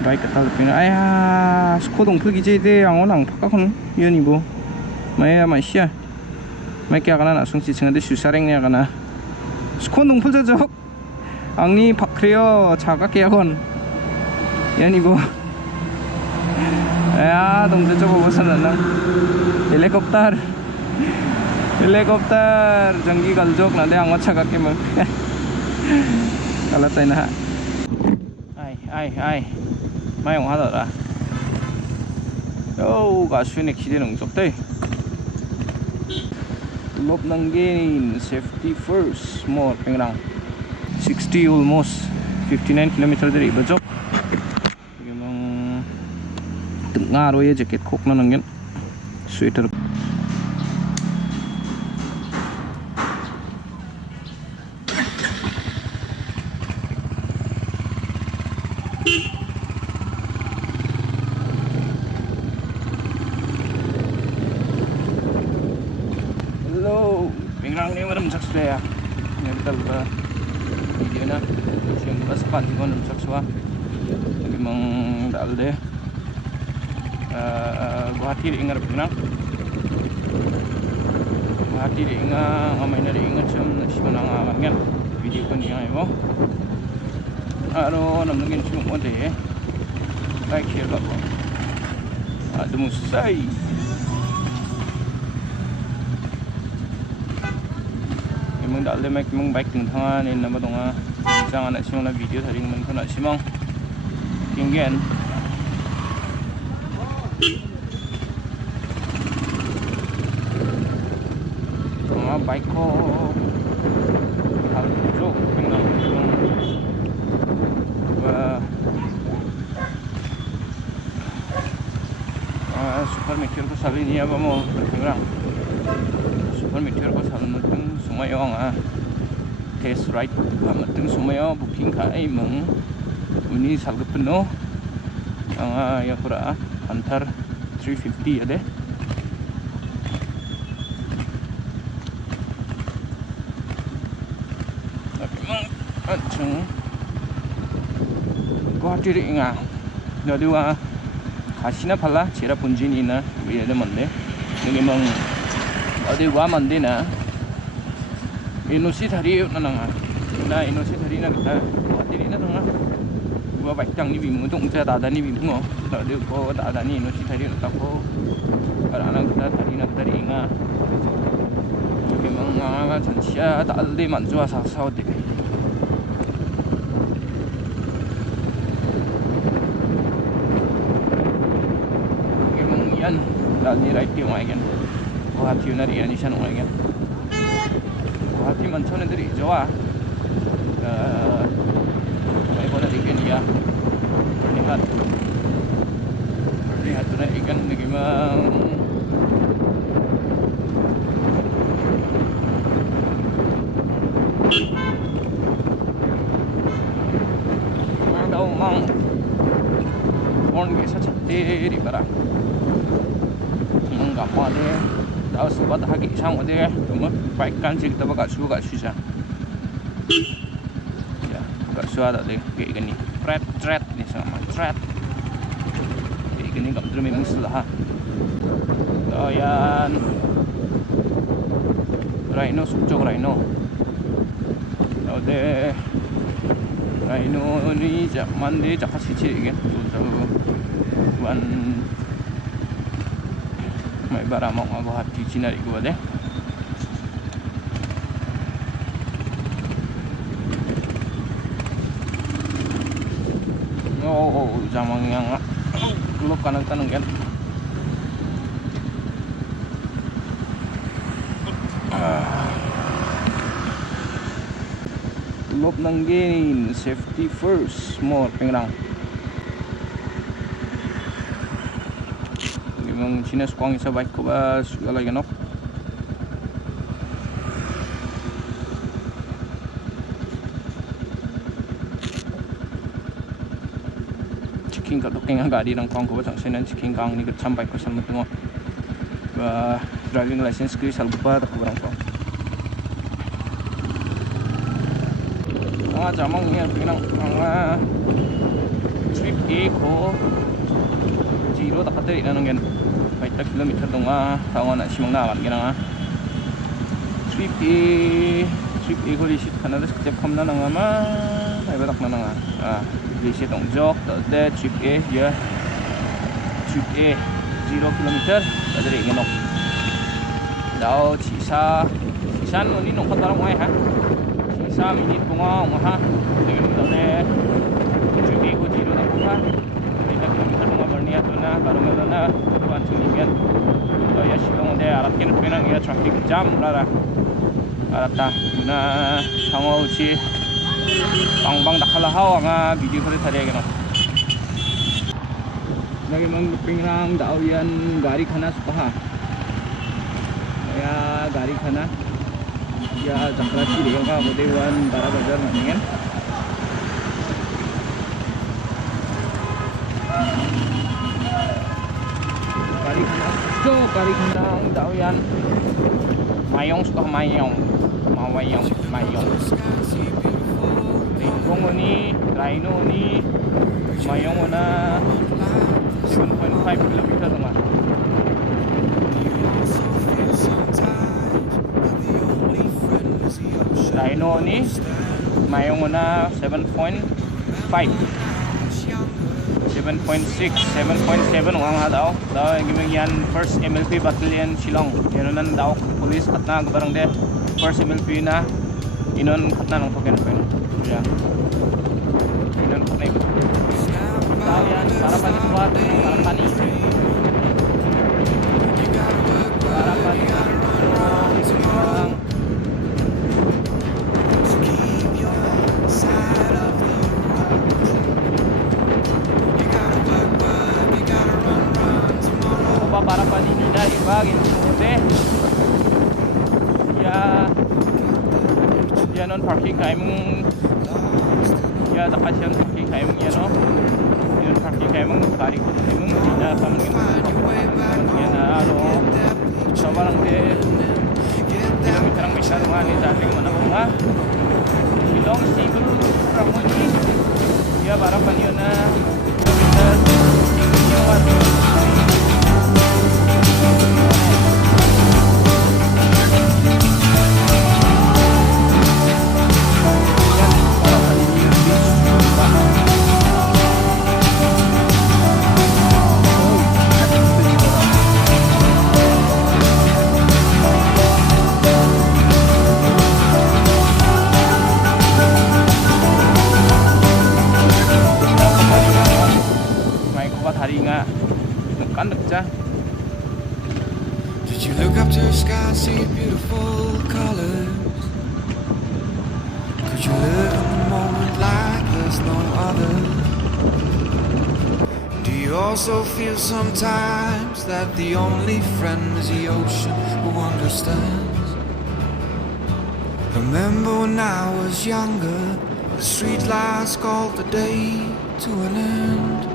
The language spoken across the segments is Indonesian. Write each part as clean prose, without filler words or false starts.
baik ketal pina ayah sekodong pergi jadi ang orang pakakon ya ni bo maya maisya mai kya kana nasung si chingade susareng nya kana sekodong pergi jok angni pakreyo jaga kyagon ya ni bo ya 동전 저거 벗어났나 helikopter janggi galjok nanti ang chaga ke mag kalat na ai mai ong hada ra yo ga sunek side nong jokte lob nang gain safety first more pengrang 60 almost 59 km dari bajok memang ngaruh ya jaket kok nangen sweater pengrang ni madam saksya ya kita buka video na siang buka sepat di madam sakswa memang dal deh Guwahati ingar pengrang Guwahati ingar ngamai nari ingar cem simanang amangan video kan yang ayo aro namungin cuma mode like share babo ada musai memang dah ada memang baik tengah ni nama donga jangan nak simang video hari ini nak simang kinggian donga baik ko hal tu memang super meteor ko sabi niya ba mo pengrang super meteor ko sabi natin sumayong test ride natin sumayong booking ka ay mang uni salga penuh ang ya pura antar 350 ada tapi mang acung Guwahati inga jadi 가시나 팔라 제라 본진이나 위에는 뭔데 여기 뭐 어디 와면 되나 이노시 다리 나나가 나 이노시 다리나 그다 어디리나 나가 gua bacang ni bingung tung saya tak ada ni bingung tak ada ko tak ada ni inosi tadi tak ko anak kita tadi nak tadi ingat memang nganga jansia tak ada manjua sasau deh Dali right yung mga yan Guwahati yun na rin yan siya nung mga yan Guwahati man siya na rin jawa may iba na rin yan niya Perlihat ito na ikan nagimang mga daw mang Porn kaysa chatiri para Ongaha deh, tahu sobat hagi sang deh, cuma baikkan sih kita bakal suka susah. Ya, bakal suka deh kayak gini, thread nih sama thread. Kayak gini nggak betul memang salah. Doyan, rhino sukcok rhino. Tahu deh, rhino ini zaman deh jahat sih kan, tuh buan may baramok nga Guwahati sinari ko deh oh jamang yang kulop kanang tanong kan kulop nang gain safety first more pengrang memang Cina suka ngisa baik ko ba segala ganok ciking ka toking ang gadi ng kong ko ba sang sinan ciking kang ni ketsam baik ko sa mutungo ba driving license ko sal ba ko barang ko jamang ni pinang trip A ko 0 takateri na nungen 8 kilometer donga tawon simang na wan gina trip A ko risit kana des step kham na nga ma ai ba tak na nga risit dong jok de trip A ya trip A 0 kilometer tadri ngenok dao chisa ni nong khat barang oi ha chisa minute bunga Ongaha dengan dale trip A ko 0 na bunga 8 kilometer bunga barnia to na barunga na tuan sinigan to ya shillong de arat ken penang ya traffic jam lara arata guna sango uchi bangbang dakhala hawa video kore thare geno lagi mang pingrang dao yan gari khana supaha ya gari khana ya jakrati rega bodewan bara bazar maningen gari khana dao yan mayong suka mayong Rikong ni Rhino ni mayong na 7.5 kilometer nga Rhino ni mayong na 7.5 7.6 7.7 Ongaha daw gimeng yan first MLP battalion shillong yan nan daw police katna barang de first MLP na inon katna nang token pen ya inon katna daw yan para panitwat para pani para paninida ibagin sumunde ya non parking kaim ya takasyan parking kaim ya no yon parking kaim gari ko nimung dina pamungin ya na ano sabarang de kilometerang misal ni dating mana bunga shillong sibul ramoni ya para paniyo na kilometer tinggiwan Did you look up to the sky and see beautiful colors? Could you live in the moment like there's no other? Do you also feel sometimes that the only friend is the ocean who understands? Remember when I was younger, the street lights called the day to an end.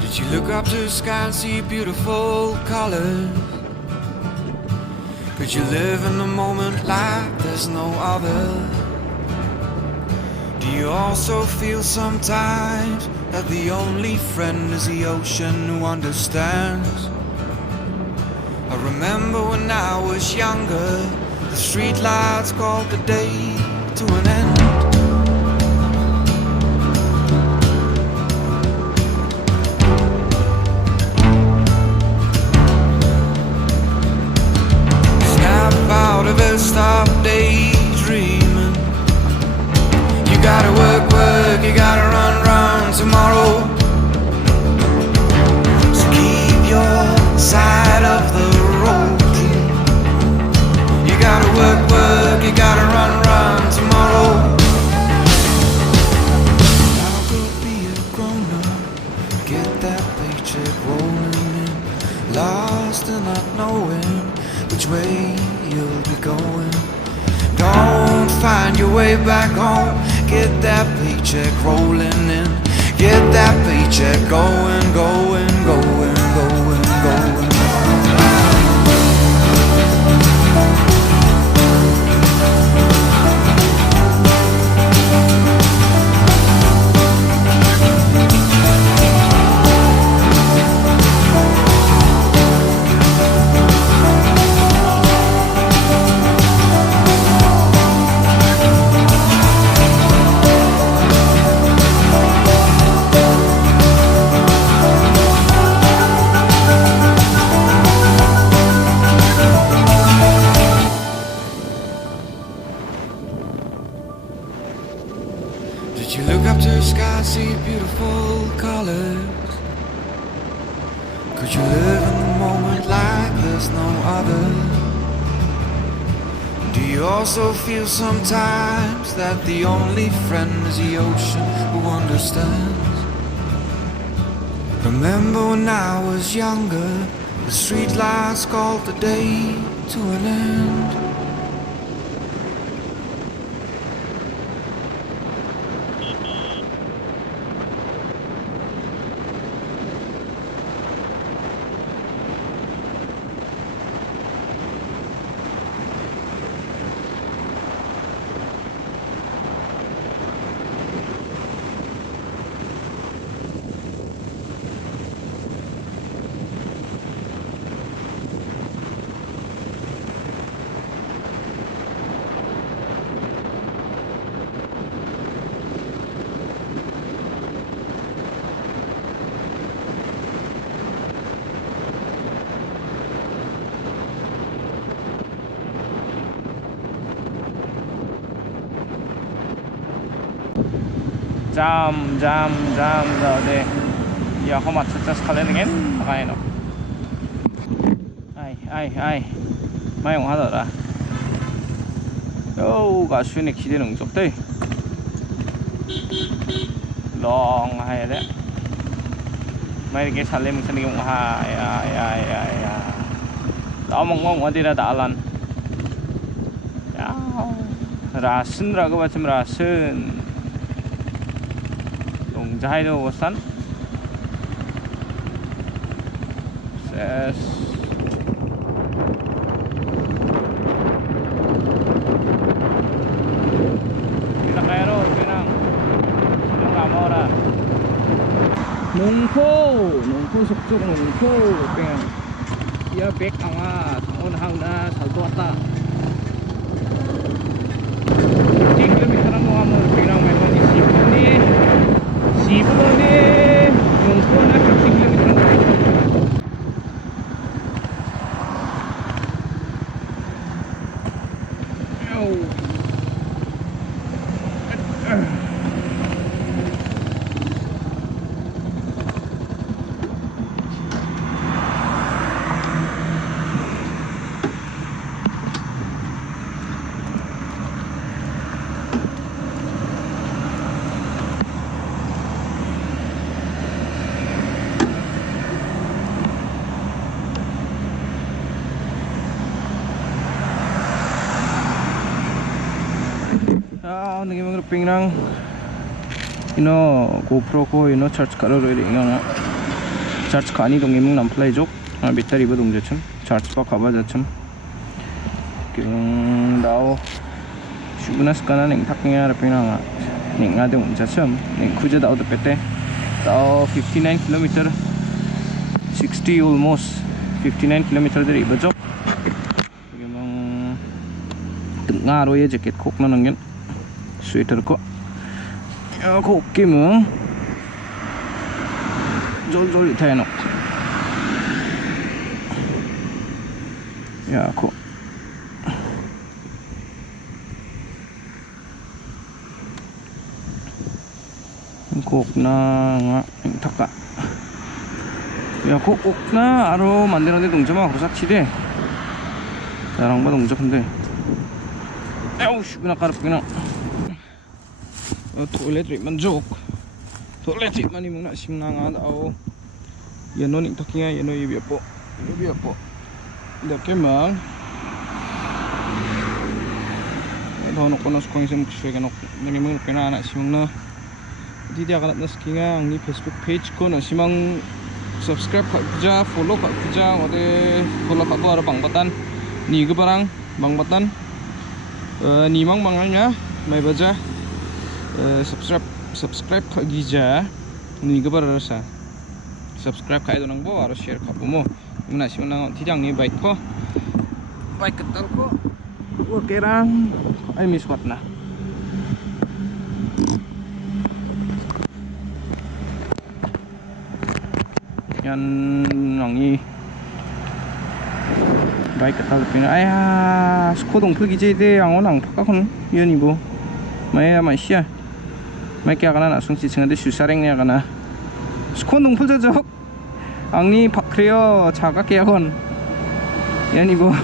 Did you look up to the sky and see beautiful colors? Could you live in the moment like there's no other? Do you also feel sometimes that the only friend is the ocean who understands? I remember when I was younger, the street lights called the day to an end. Stop daydreaming. You gotta work, you gotta run tomorrow. So keep your side of the road clean. You gotta work, you gotta run tomorrow. How could be a grown-up, get that paycheck rolling in, lost and not knowing which way you'll be going. Don't find your way back home. Get that paycheck rolling in. Get that paycheck going. but you live in the moment like there's no other. Do you also feel sometimes that the only friend is the ocean who understands? Remember when I was younger, the streetlights called the day to an end. jam rồi đây giờ không mặt sẽ lên ngén cái nó ai mai ông 하더라 요가 수익 기대는 적대 long hay đấy mấy cái sàn lên mình sẽ đi ông ha đó mong 어디 ra Dalen 라슨이라고 봤으면 라슨 동자이로 오산 ses pinakairo pinang kamera 농포 속쪽 농포 그냥 야 백 아마 오늘 하나 살도 왔다 10km 가면 그냥 매번 10분에 농포나 10km nagi mang pingrang ino GoPro ko ino charge karo roi ringa charge khani dong imang namplai jok battery ba dong jachum charge pa khaba jachum kung dao shugunas kana ning thaknya pingrang ning ade um jachum ning khuje dao de pete dao 59 km 60 almost 59 km dari bajok imang tengah roi jacket khok na nanggen sweater ko ya ko kim jol thayno ya ko kokna nga thaka ya kokna aro 만드는데 동점아 그렇지대 나랑 봐 동접인데 에우 슈구나 까르구나 toilet treatment jok toilet treatment ni muna simnanga dao yano ning takinga yano ibiapo dakemang dono kono skong sem kuswe kanok ni mo pena na simna di dia kalat naskinga ang ni Facebook page ko na simang subscribe ka ja follow ka ja ode follow ka ko ara bangbatan ni ge barang bangbatan ni mang manganga mai baja subscribe ka gija ni gabar rasa subscribe ka idonang bo aro share ka bomo muna simang tidang ni bike ko bike ketal ko kerang ai miss watna yan nangi bike ketal pina aya skodong phugije de angon ang phakakon yoni bo maya maisya mai kya kana na sungchi chingade susaring nya kana skon dong phulja jok Angni pakrio chaga kegon. Yani bo.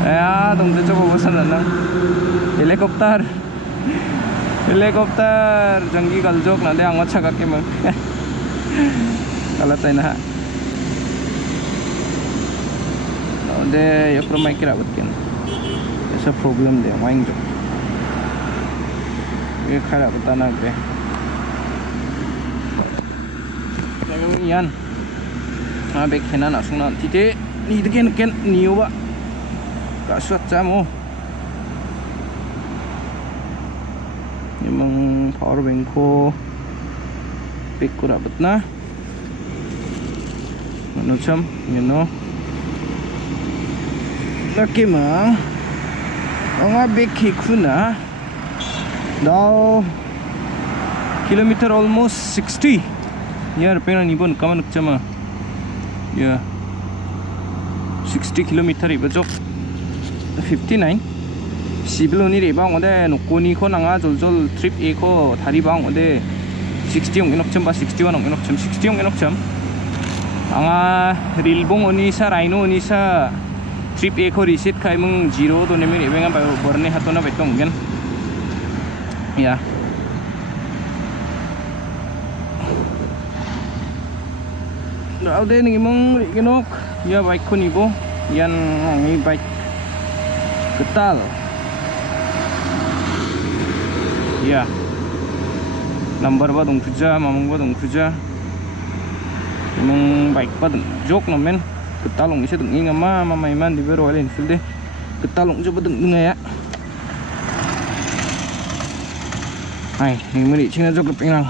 Ya, tunggu coba bosan nang. Helikopter. Helikopter janggi galjok nanti anggot chaga ke mang. Kalau tay na. Ode yo pro mai kira butken. Esa problem de maing jo. Ye khara butana be. Yan. Bek kenan asung nan tite ni deken ken niuba. Kasut jamu. Emang power bank ko pick ko dapat na. Ano cham, you know. Laki mang. Ang big hikuna. Now kilometer almost 60. Yar pengen ibon kaman chama. Yeah. 60 kilometer ibajok. 59. 시빌로니 리방 어데 놓고니 코나가 졸졸 트립 에코 다리방 어데 60용 인업점 바 61용 인업점 60용 인업점 앙아 릴봉 오니사 라이노 오니사 트립 에코 리셋 카이멍 지로 도네미 에뱅아 버네 하토나 베토 뭉겐 야 Aude ning imong genok ya bike ko nibo yan ang bike ketal ya number ba dong puja mamong ba dong puja imong bike ba dong jok namen ketalong isa dong inga mama maiman di Royal Enfield de ketalong jo ba dong nga ya ai ning mari china jok pingang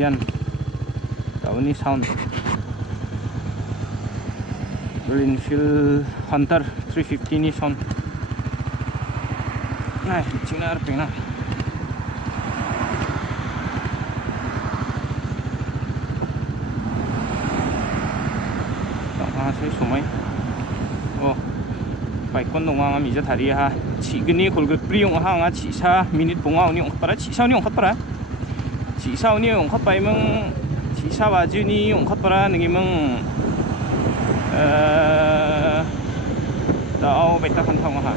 yan tahu ni sound Enfield Hunter 350 ni sound nah Cina arpeng na saya sumai oh baik kon dong ang mija thari ha chi gni kolgre priong ha nga chi sa minute bonga ni ong para chi sa ni ong para chỉ sau ni ong khát bay mong chỉ sau và chứ ni ong khát para ngi mong đào bạch ta khăn thông ha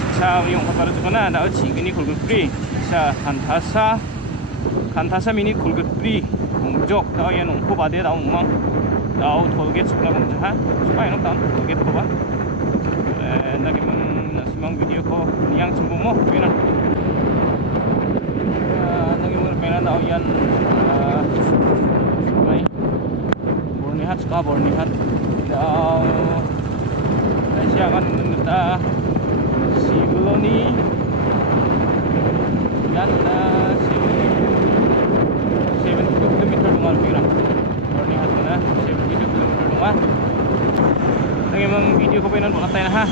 chỉ sau ni ong khát para chứ na đào chỉ cái ni khul free sa khăn thasa mini khul free ong jok đào yan ong khoba de đào ong mang đào thol get sukla bang ha supaya nok tan thol get khoba na cái mong na simang video ko niang chumbo mo kena Meron daw yan may bornihat ska bornihat daw siya kan nagta siguro ni yan na 72 kilometer lungar pirang bornihat na 72 kilometer lungar nang imong video ko pa yun bakit tayo na ha